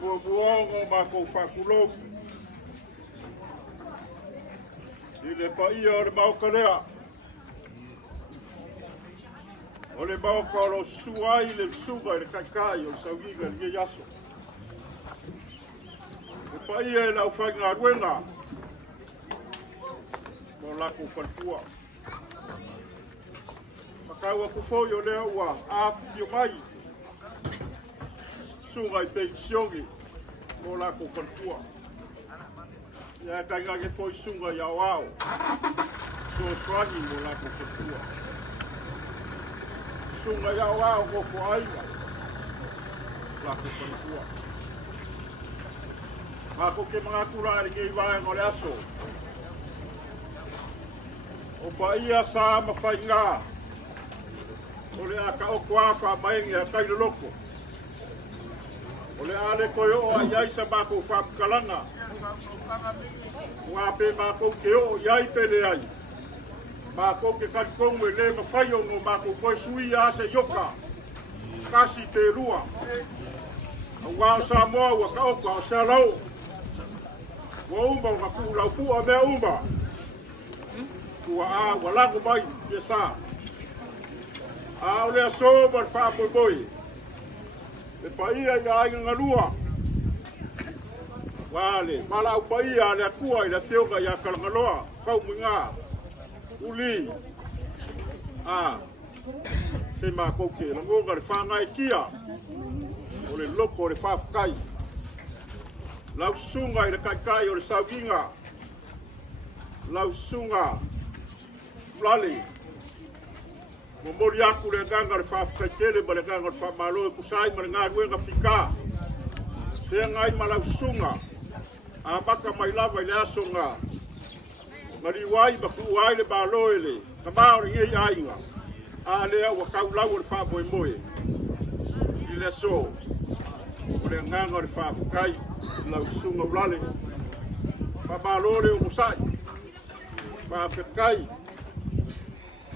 buongo ma ko fakulo. Ile pa ia o le maokarea. O le maokaro suai le suga le kakai o saugiga le yaso. Le pa ia e lau whainga ruenga. Mo lako whantua. Makaua kufoi o lea ua awhio mai. Suga I pensiongi mo lako whantua. Ia kai ngake foi sunga ia wao. So swangi mo lako whantua. Sunga ia wao ko fuaiga. Lako whantua. Mako ke mga kurari ke iwae ngore aso. O pa ia sa mawhainga. O le aka o kuafa maingi a kai loko. O le ale koe o a iai sa mako whapukalanga. Wa pe mako ke o iai pele ai. Mako ke katikongu e le mawhai o no mako koe sui a se yoka. Kasi te rua. A wao sa moa ua ka oka o sa lau. Wa umba o kaku lau pua mea umba. Ua a walango mai ye sa. A o le aso mar wha boi boi. Le paia ia ai ngalua. Wale, mala au paia le akua I le fionga ia Tagaloa, Faumuina, uli. Se ma koke, la ngonga le whangai kia. O le loko le whawhakai. Lau sunga I le kaikai o le sauginga. Lau sunga. Lali. Mo mori aku le ganga le whawhakai tele ma le ganga le whamalo e kusai ma le ngā ruenga whika. Se ngai ma lau sunga. A baka mai lava I le aso ngā. Ngari wai ma ku wai le malo ele. Ka maori ngei ainga. A lea ua kau lau le whamoe moe. I le so. O le nganga le whawhakai. Lau sunga ulale. Pa malo le o musai. Whawhakai.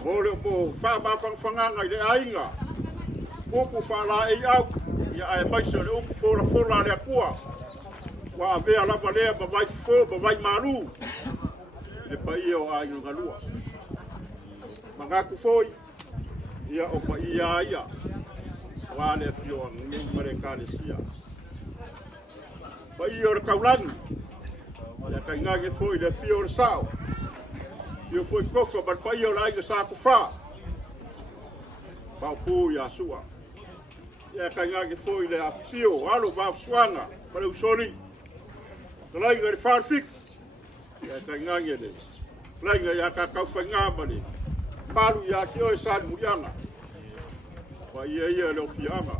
O le po whamawhangwhanganga I le ainga. Oku whala ei au. Ia e maisa le oku whora le akua. Wa mea lava lea ma vai fo, ma vai maru. Le paia o ainga ngalua. Mangaku foi. Ia o paia ia. Wa le fio ngei mare Ekalesia. Paia o le kaulangi. Ia kai ngage foi le fio o sao. Io foi kofa ma paia o le ainga sa kufa. Pau pu ia sua. Ia kai ngage foi le afio, alo vau suanga. Pale usori. Lai ngari farfik. Ia kai ngage le. Lai ngari ia kakau whainga le. Paru ia ki oi sari murianga. Pa ia le ofianga.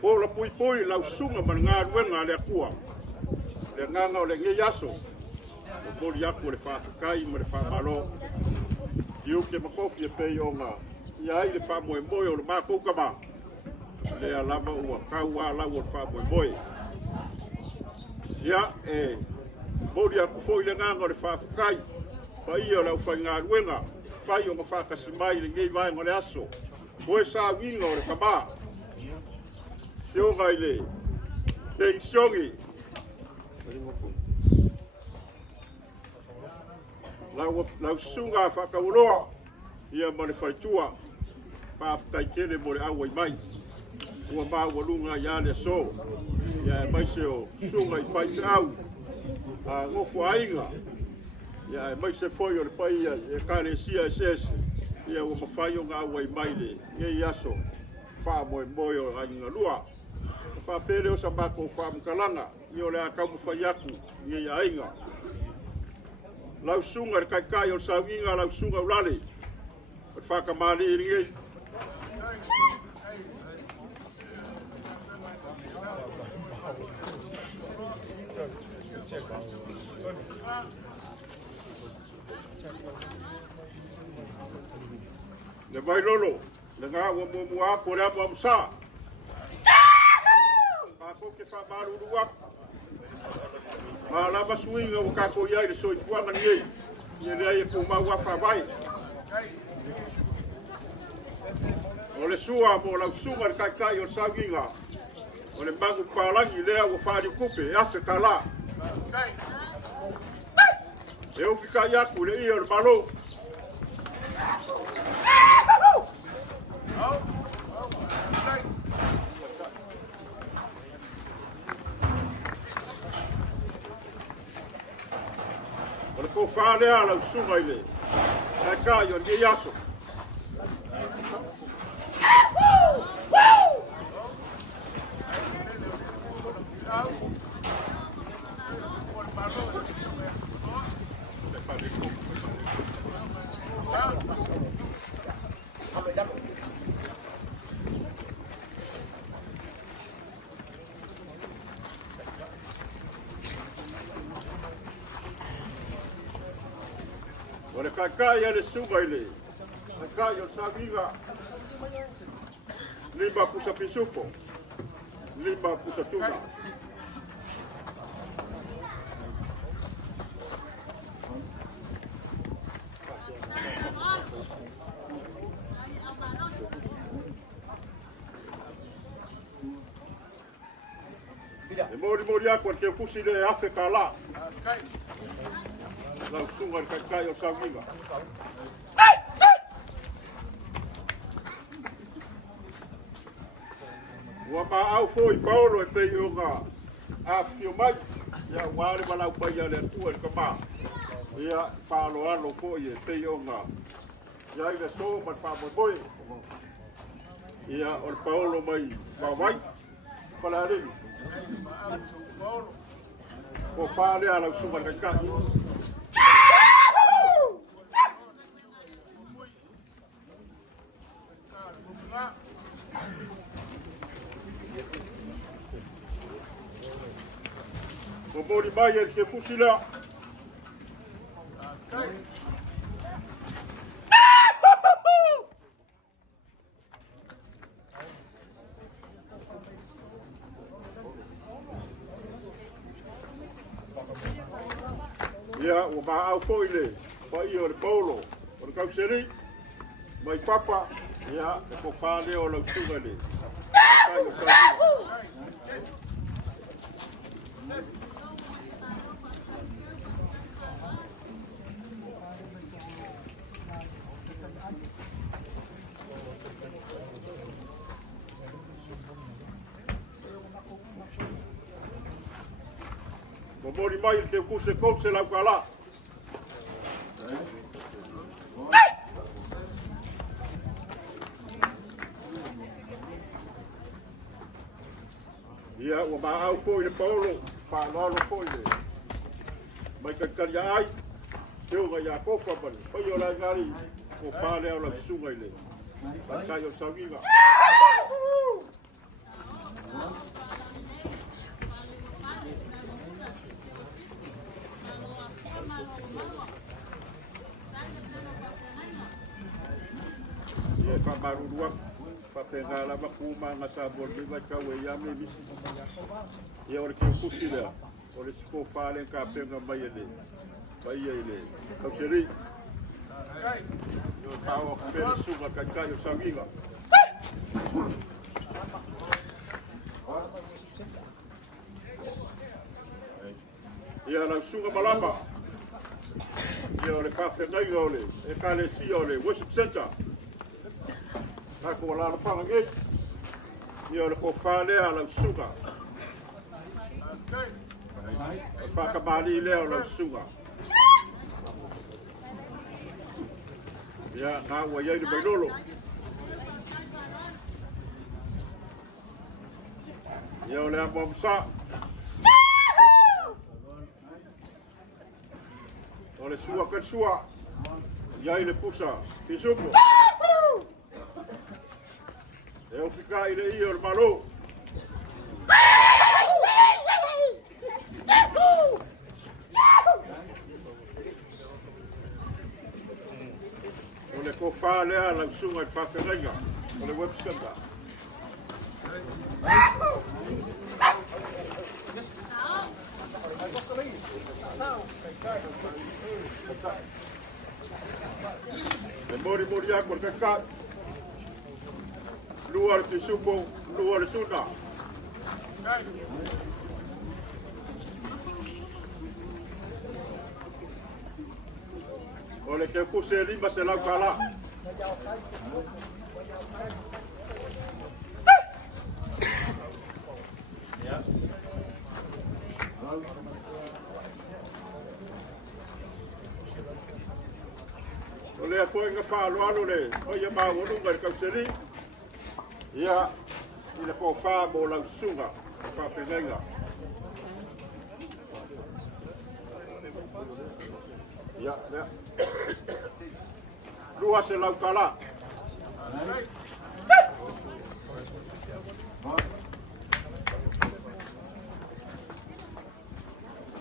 Pola pui pui lau sunga man ngā ruenga le akua. Le nganga o le nge yaso. O boli aku le whawhakai ma le whamalo. Iu ke makofi e pei o ngā. Ia ai le whamoe moe o le mākoukama. Le alama ua kau a lau o le whamoe moe. Ia e boli aku foi le nganga o le whawhakai. Pa ia lau whai ngā ruenga. Whai o ngā whakasi mai le ngei vai ngore aso. Koe sa winga o le kama. Sionga I le. Pensiongi. Lau sunga whakauroa. Ia ma le whaitua. Pāwhakai kele mo le awa I mai. Ua māua lunga ia le so. Ia e maise o sunga I whai au. A ngofu ainga. Ia e maise foi o le pai Ekalesia e sese. Ia ua mawhai o ngā awa I mai le. Ngei aso. Whamoe moe o ainga lua. Whapere o sa mako whamkalanga. I o le a kau mawhai aku. Ngei ainga. Lau sunga le kaikai o sauinga lau sunga ulale. O whakamali I ngei. Le vai lolo, le ngā ua mua po rea mua musa. Kako ke whamaru ruak. Ma lama suinga o kako iai le soi fuanga ngei. Ia rea ia ko maua whawai. O le sua mo lau sunga le kaikai o sauinga. O le mangu palangi lea o whāri kupe, ase ka la. E o whika i aku le i o le malo. O le ko whālea lau sunga i le. Kai kai o le aso. O le kai e le sunga i le. Kai o saviga. Lima pusa pisupo. Lima pusa tuna. E mori aku ke kusi le afe ka la. Lau sunga le kai o saviga. Ua au foi Paulo e pei o ngā awhio mai. Ia wāre walau pai a le atua le kama. Ia Faaaloaloga foi e pei o ngā. Ia i le so man whamoboe. Ia o le Paulo mai Matavai. Pala ringi. Ko whālea lau sunga le kai. O mori mai e ke kusi lea. Ia, o au foi le. Pai o le Paulo. O le kauseri. Mai papa. Ia, e ko whālea o lau sunga le. Kai o saviga. O mori mai te kuse kouse lau ka la. Ia, o au foi le Paulo, Faaaloaloga foi le. Mai kakari ai, te unga ia kofa pari. Pai o lai ngari, o whālea o lau sunga i le. Kai o saviga. Ia whamarurua, whapenga lama kuma ngā sabor me vai kau e ia me misi. Ia ore ke kusi lea, ore siko whāle ka penga mai e le. Pai e le, kauseri. Ia whāo a pere sunga kai o saviga. Ia lau sunga malama. Ia ore whawhenaiga o le, Ekalesia o le worship center. Nako wala na whangange. Ia ore ko whālea lau sunga. Whakamari lea o lau sunga. Ia ngā ua iei ni mailolo. Ia o le amamsa. O le sua katsua. Iai le pusa. Tisupo. E o whika i le i o le malo. O le ko whālea lau sunga i whawhenaiga. O le web center. E mori ako le kaka. Lua le tisupo, lua le tuna. O le ke kuse lima se lau kala. O le foi nga Faaaloalo le o ia maualuga le kauseli. Ia i le po fa mo lau sunga fa fenenga. Ia lea. Lua se lau kala.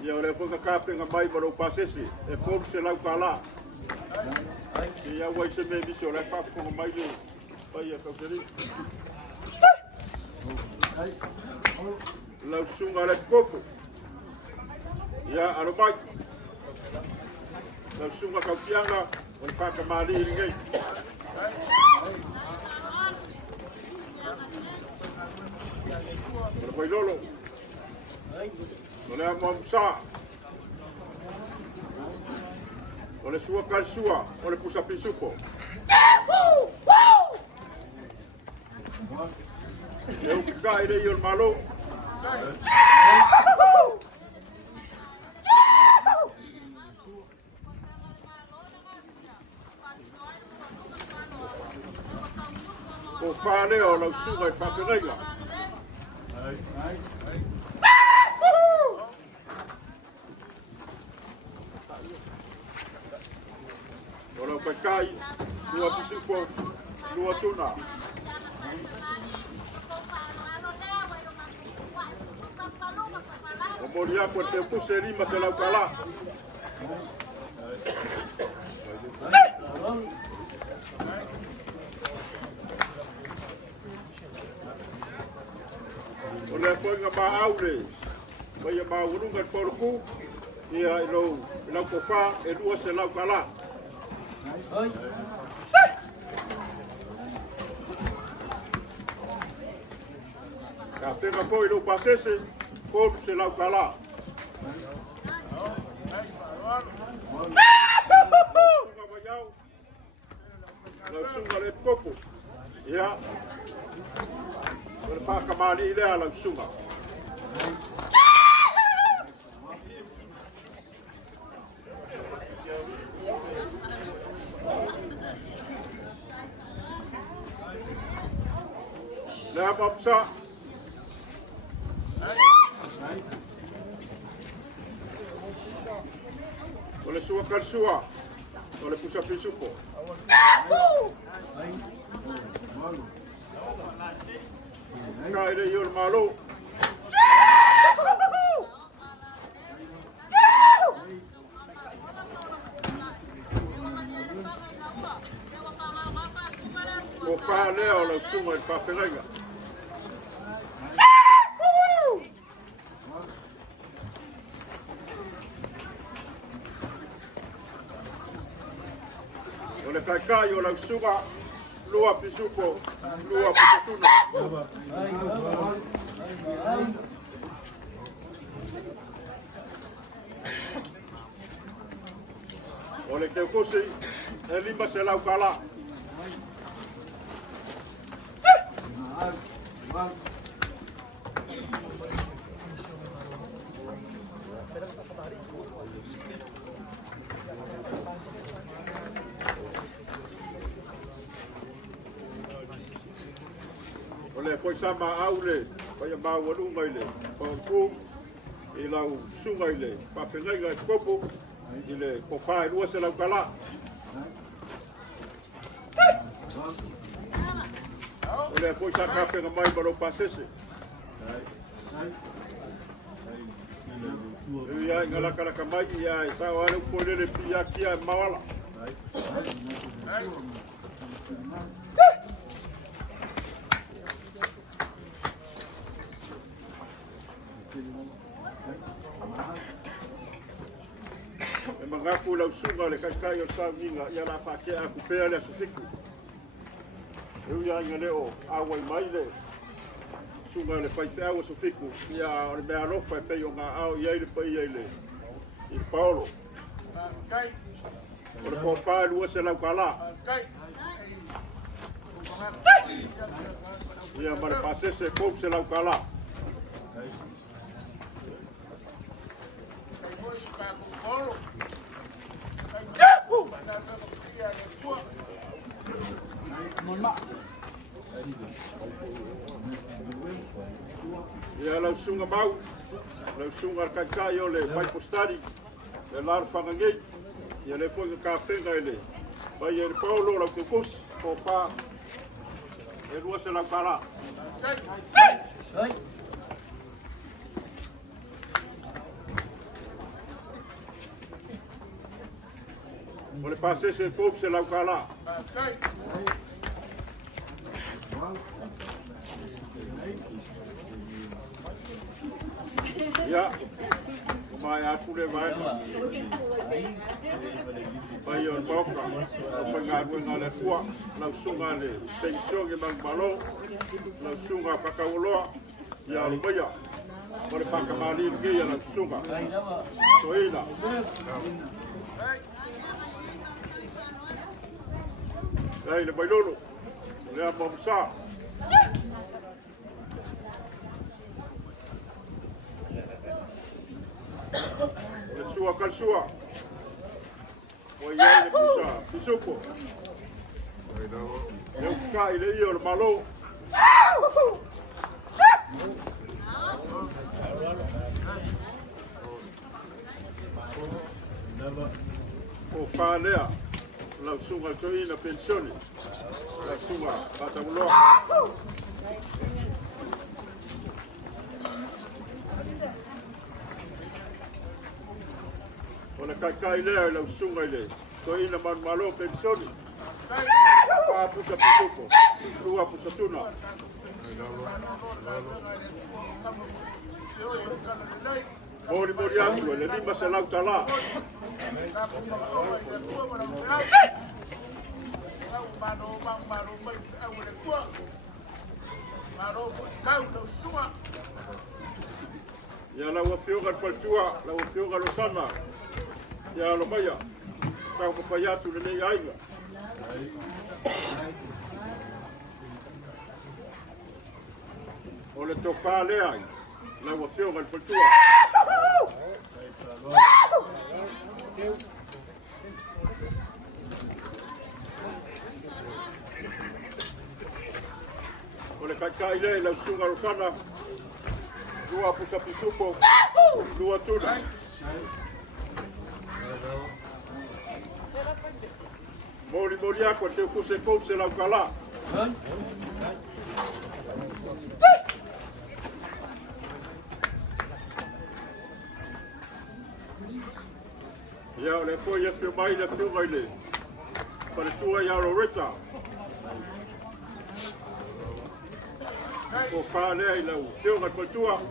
Ia o le foi nga kapenga mai ma lo pasesi e polu se lau kala. Ia wai se me miso le fafonga mai le pai a kauseri. Lau sunga le kopo. Ia aro mai. Lau sunga kaupianga o le whakamali i ngai. O le wailolo. O le amuamusa. O le sua kalsua, o le pusapisupo. E o kika i rei o le malo. O whaneo lau sunga i whawheneiga. O lau kai, lua pisupo, lua tuna. O mori ako te puse rima se lau kala. O le foi nga maaule, vai a maurunga i poruku, ia i lau kofa e lua se lau kala. Ka pena foi lau pasese, polu se lau kala. Lau sunga le popo, ia. O le whakamani i lea lau sunga. Lea mamsa. O le sua kalsua. O le pusapisupo. Kai re ior malo. O whanea o lau sunga i whawheneiga. O le kai o lau sunga, lua pisupo, lua pisatuna. O le keu kusi, e lima se lau kala. O le foi sama aule, vai a maualunga i le, pauku, i lau sunga i le, whawheneiga i kopo, i le kofā e lua se lau kala. O le foi sa kapenga mai maro pasese. Ia i ngalakalaka mai, ia i sao ane ufoi lele pia kia e mawala. E mangaku lau sunga le kaikai o Faumuina ia la whakea aku pēa le asufiku. Eu ia inga leo awai mai le Susuga le fai fea o sofiku ia o le mea rofa e pei o ngā au i eile pei eile i Paolo. O le po whae lua se lau kala. Ia ma le pasese kou se lau kala. Ia lau sunga mau, lau sunga kai o le Bible study, le lar whangangei, ia le fwanga ka whenga ele. Pai e le Paulo lau kukus, ko wha, e rua se lau kara. O le pasese kou se lau kara. Ya, mai aku le mai. Pai o boka, o whangaruenga le tua, lau sunga le tension e mangbalo, lau sunga whakauloa, ia o maia, o le whakamali ngia lau sunga. Toina. Ei, le bailolo, le amamsa. Le sua kalsua. O ia le kusa, pisuko. Le uka i le ia o le malo. O Faaaloaloga, lau sunga toina pensioni. Lau sunga Matavai. O le kai lea lau sunga i le. Toina malo pensioni. Paa pusa pisuko. Rua pusa tuna. Mori atu e le lima se lau tala. Ia lau afioga le faltua, lau afioga lo sana. Ia lo maia, tau mawhai atu le nei aiga. O le tofa lea ai, lau afioga le faltua. O le kai lea lau sunga lo sana. Dua pusa pisupo, dua tuna. Mori ako te kuse kouse lau kala. Ia le foi e fiu mai le fiu mai le. Pare tua ia ro reta. Ko whanea i lau, teo ngai whaitua.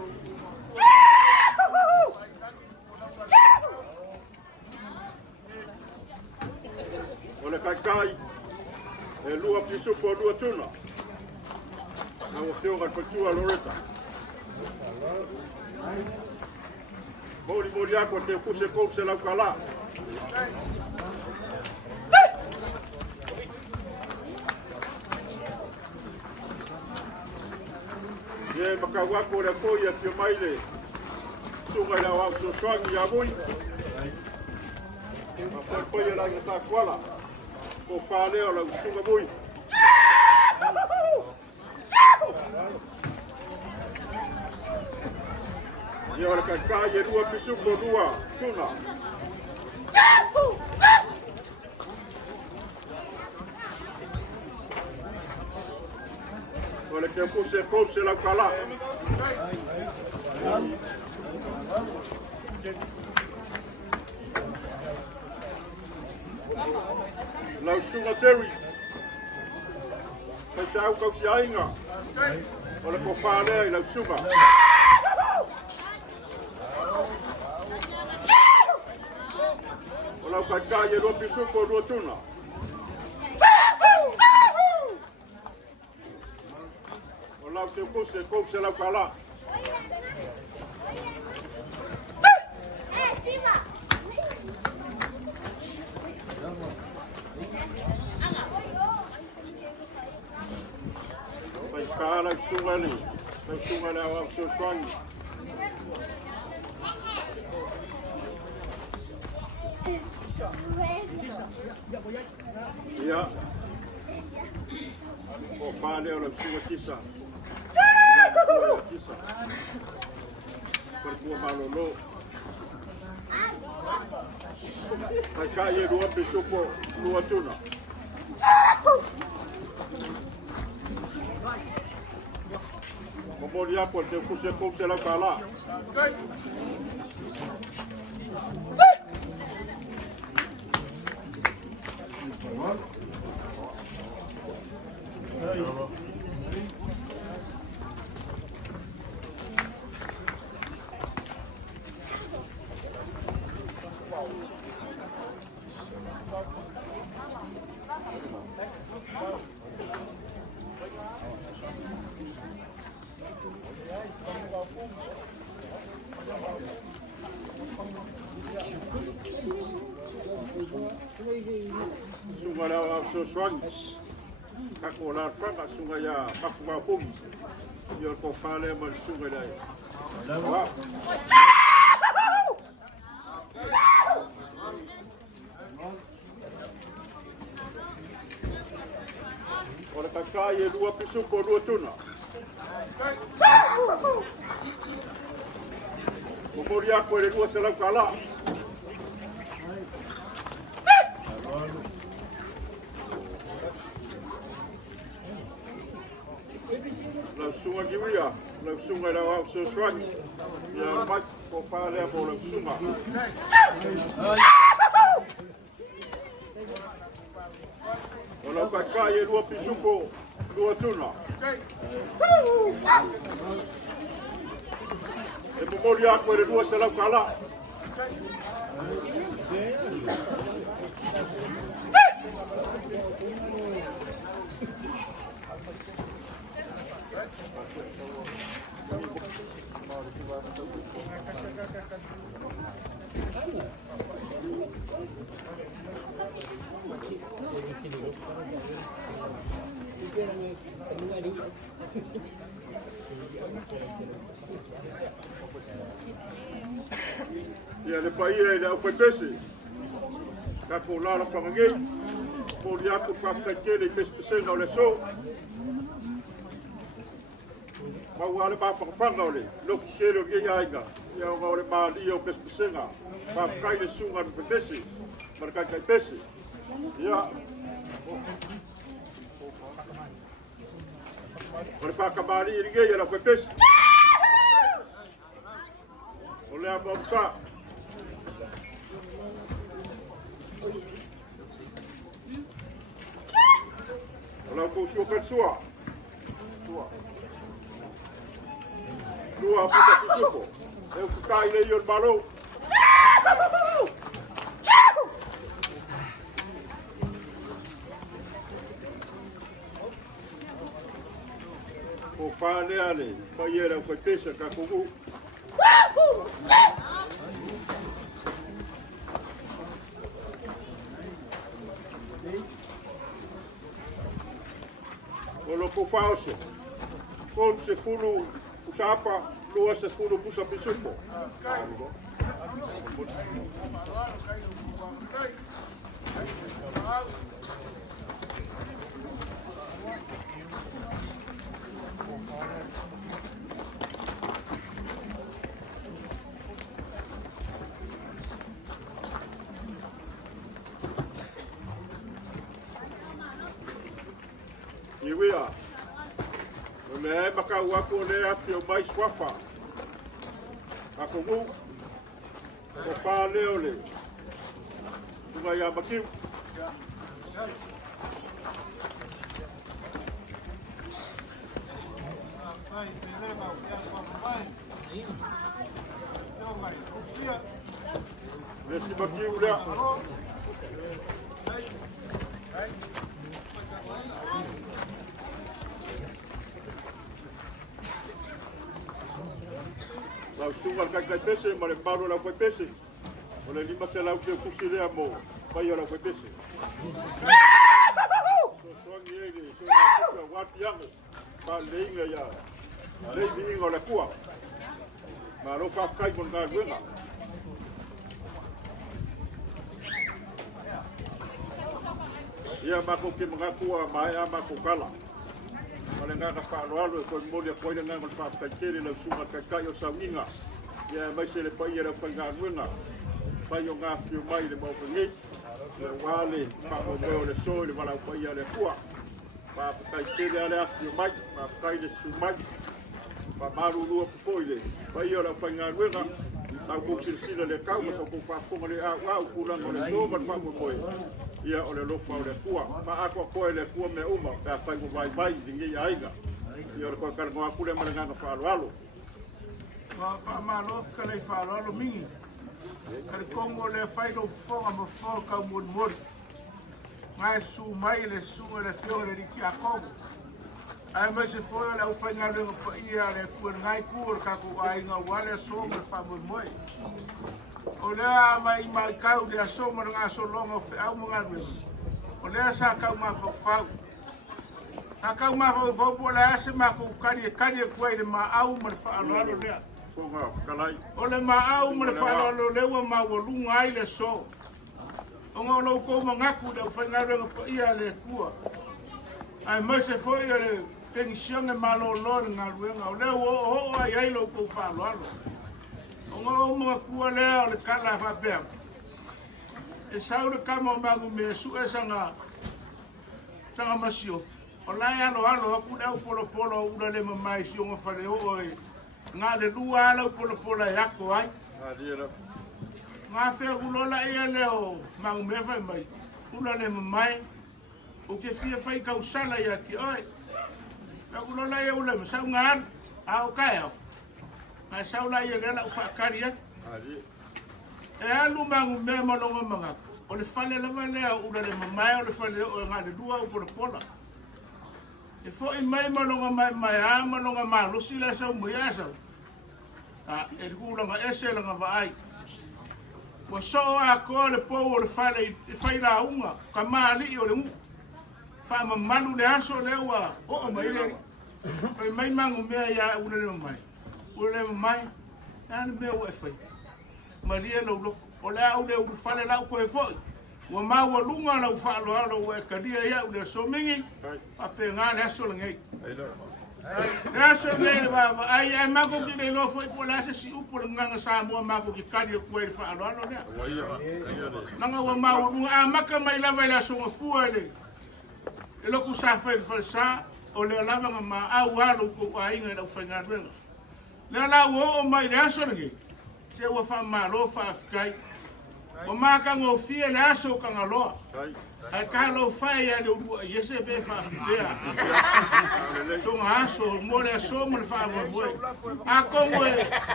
O le kai, e lua pisupo o lua tuna. Nau o teo ngai whaitua loreta. Mori ako te kuse kouse lau kala. Ye makawako le foi e pio mai le sunga la wa so swangi ya moi. Ma foi foi la sa kwala. Ko Faaaloaloga la sunga moi. Ye ora ka ye rua pisuko rua tuna. Ole ke kuse lau kala. Lau sunga Terry. Kai sa au kausi ainga. Ole ko Faaaloaloga lau sunga. O lau kai ye rua pisuko rua tuna. lau te kuse kose lau kala. Pai ka lau sunga le au so swangi. Ia. O whāne o lau sunga kisa. Kisa. Kua malolo. Pai ka ia rua pesupo rua tuna. Mori ako te kuse lau ka la. Sunga lau au so swangi. Kako lar whanga sunga ia pakuwa pumi. Ia ko whale ma sunga dai. Wa. Ora kakai e lua pisuko lua tuna. Mori ako e lua se lau kala. Lau sunga kiwia, lau sunga lau au so swangi. Ia mai ko whālea mo lau sunga. O lau kakai e lua pisuko lua tuna. E momori ako e lua se lau kala. Ia le paia e le au whaipese. Ka ko lara whamangei. Ko li aku whawhakele i pespesena o le so. Mau ale ba whakawhanga o le. Loki sere o kia aiga. Ia o ngā le maali o pespesena. Whawhakai le sunga ni whaipese. Marakai kai pese. Ia. O le whakamari i ringe ia la whaipese. O le ama o sa. Lau kou sua katsua. Lua puta kusuko. Eu kukai le ion malo. Ko whāne ane, mai e rau whaipesa ka kuku. O loko whaose. Kon se fulu usapa, lua se fulu pusa pisupo. Iwia. O le maka wako le afi o mai swafa. Ako ngu. O wha leo le. Tunga ia makiu. Nesi makiu lea. lau sunga kai pese ma le paro lau pese o le lima se lau ke kusi lea mo pai o lau pese so soangi ege so na kuka wati ango pa leinga ya lei vinga o le kua ma lo whafkai mon ngā ruenga ia mako ke mga kua mai a mako kala Male ngā ka whaaloalo e koe mori a koe ngā ngā whafkai tere lau sunga kai o sauinga ia mai se le pai e rau whai ngā ruenga pai o ngā whio mai le maupangei le wale whamo meo le soe le walau pai a le kua whafkai tere a le awhio mai whafkai le su mai whamaru rua pufoi le pai o rau whai ngā ruenga tau kuksilsila le kau ma tau kukwafonga le au kulanga le soe ma whamo moe ia o le lofa o le kua whaako koe le kua me uma pe a whai mo vai zingi aiga ia o le koe karangoa kule ma le nganga whaaloalo Whamalof ka lei whaaloalo mingi ka le kongo le whai no whonga ma whonga kau mori mori ngai su mai le su le whionga le riki a kongo ai mai se whoia le au whai ngā renga pa ia le kua ngai kua ka ku ai ngā wale so ma le whamoi moi o lea mai kau le aso ma ngā so longa whi au mga renga o lea sa kau ma whau a kau ma whau po le ase ma ku kari e kuai le ma au ma le whaaloalo lea o le ma au ma le whaaloalo leua ma walunga ai le so o ngā lau kou ma ngaku le au whai ngā renga pa ia le kua ai mai se whoia le pension e malo lor ngā ruenga o leo o ai ai lo ko fa lo o ngo mo ku leo le kala fa pe e sau le kama magu me su e sanga masio o la ya lo alo ku da polo u le mai si o fa le o e ngā le lua ala polo ya ko ai ngā fe ku lo la ia leo magu me fa mai u le mai o ke fia fai ka usala ya ki oi ka ulo la ia ule sa ngan au kai au ai sa la ia la fa karia e alu mangu me mo lo manga o le fale la vale u le mai o le fale o nga de dua o por pola e fo i mai mo lo mai a mo lo ma lo si la sa mo ya sa e ku lo nga ese lo nga vai o so a ko le po o le fale e fai la unga ka mali o le mu fa ma malu le aso le wa o mai le mai mangu me ya u le mai an me o fai maria lo o le au le u fale la ko e fo o ma o lunga la u fa lo e ka dia ya u le so mingi a pe nga le aso le ngai le aso le ba ai ma ko ki le lo fo po la se si u po nga sa mo ma ko ki ka dia ko e fa lo le nga o ma o lunga a maka mai la vai la so fu ele e loku sa fai falsa o le lava nga ma au alo ko ai nga na fai nga renga le la wo o mai le aso ngi se wo fa ma lo fa kai o ma ka ngo fie le aso ka nga lo ai ka lo fai ya le u yese be fa fia so nga aso mo le aso mo le fa mo a ko mo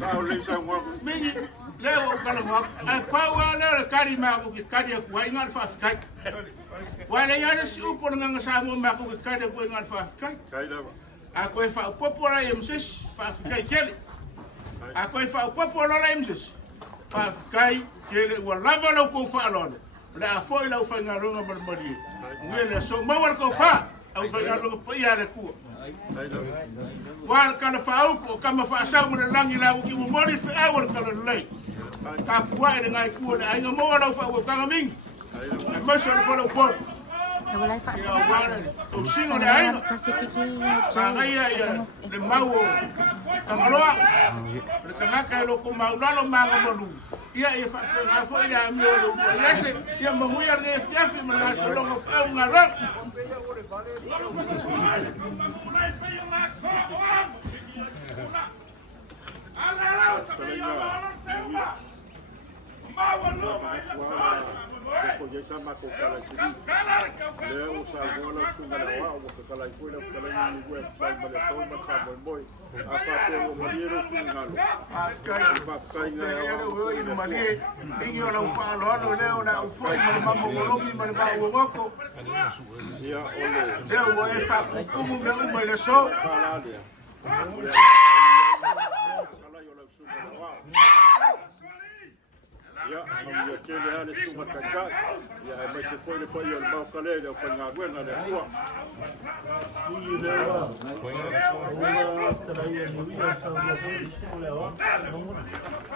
sa o le sa mo mingi le o ka lo ai pa wa le kari ma ko ki kari ku ai nga fa kai wale ya si upo nga sa mo ma ko ka de ko ngal fa kai a ko fa popora yemsis fa kai kele a ko fa popora yemsis fa kai kele wa lava lo ko fa lo la fo ila fa nga ronga bar mari ngele so ma war ko fa au fa nga ronga pa ya le ku war ka fa ko kama fa sa mo langi la ko mo mori fa war ka le ka puai ngai ku ai nga mo la fa ko ka ming mas eu não vou pôr. Eu vou lá e faço. O senhor é aí? Aí, de mau. Tagaloa. De Tagaloa lo com mau lá no manga malu. E aí foi a meu. E esse e a mulher de fiafi mas só logo é um garão. Ko ye sama ko kala siri le o sa gola sunga la wa ko kala ko le kala ni we sa ma le to ma sa boy a fa te o mariero sunga lo a kai nga ya o i marie inyo la fa lo le o la fo i ma mo lo mi ma ba o ngoko ya o le o e fa ko mo le so kala le kalai o lau sunga na wā. Ia, ia kele hale sunga takai. Ia, e mai te koe koe o le mau kale le o whainga wenga le kua. Ui lewa, ua tara ia nui a sa ua kore sunga lewa.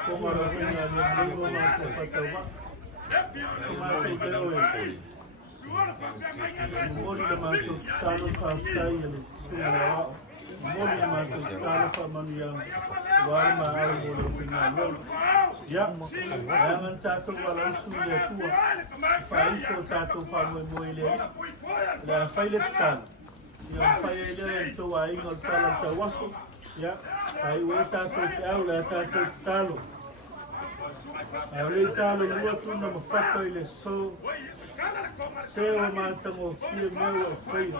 Konga la whainga le mrewa ma te whatawa. Tumate leo e koe. Mori le mātou tāno whawhkai e le sunga lewa. Mori le mātou tāno whamanu yang wāre ma au mo le whainga lewa. Ia, angan tātou wala usu le tua, whaiso tātou whanui moe le, le whaile tāna. Ia whaile le tō a inga o tāla tā waso, ia, ai ue tātou te au le tātou te tālo. Ai le tālo lua tuna ma whaka i le so, sewa mātango fia meu o whaia.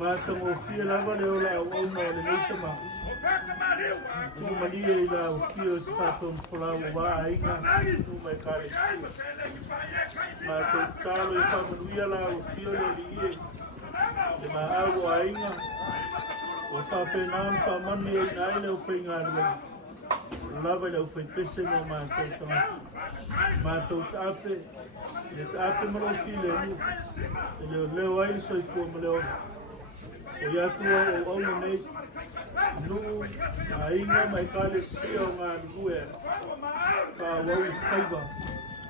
Mātango fia lava le ola au auna o le neita maa. Tu malia i la o fio te whātou mwholau wā ainga, tu mai Ekalesia. Mātou tālo i whamanuia la o fio le li ie, le mā au o ainga, o whāpenaan whamani e nai leo whaingāre. Lava leo whai pese no mātou tangata. Mātou te ape, le te ape maro file nu, e leo ai le soifua ma leo. O iatua o auna nei, nuu a inga mai Ekalesia o ngā ngue, ka wau i whaiba,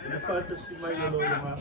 e le whātasi mai le lo le mā.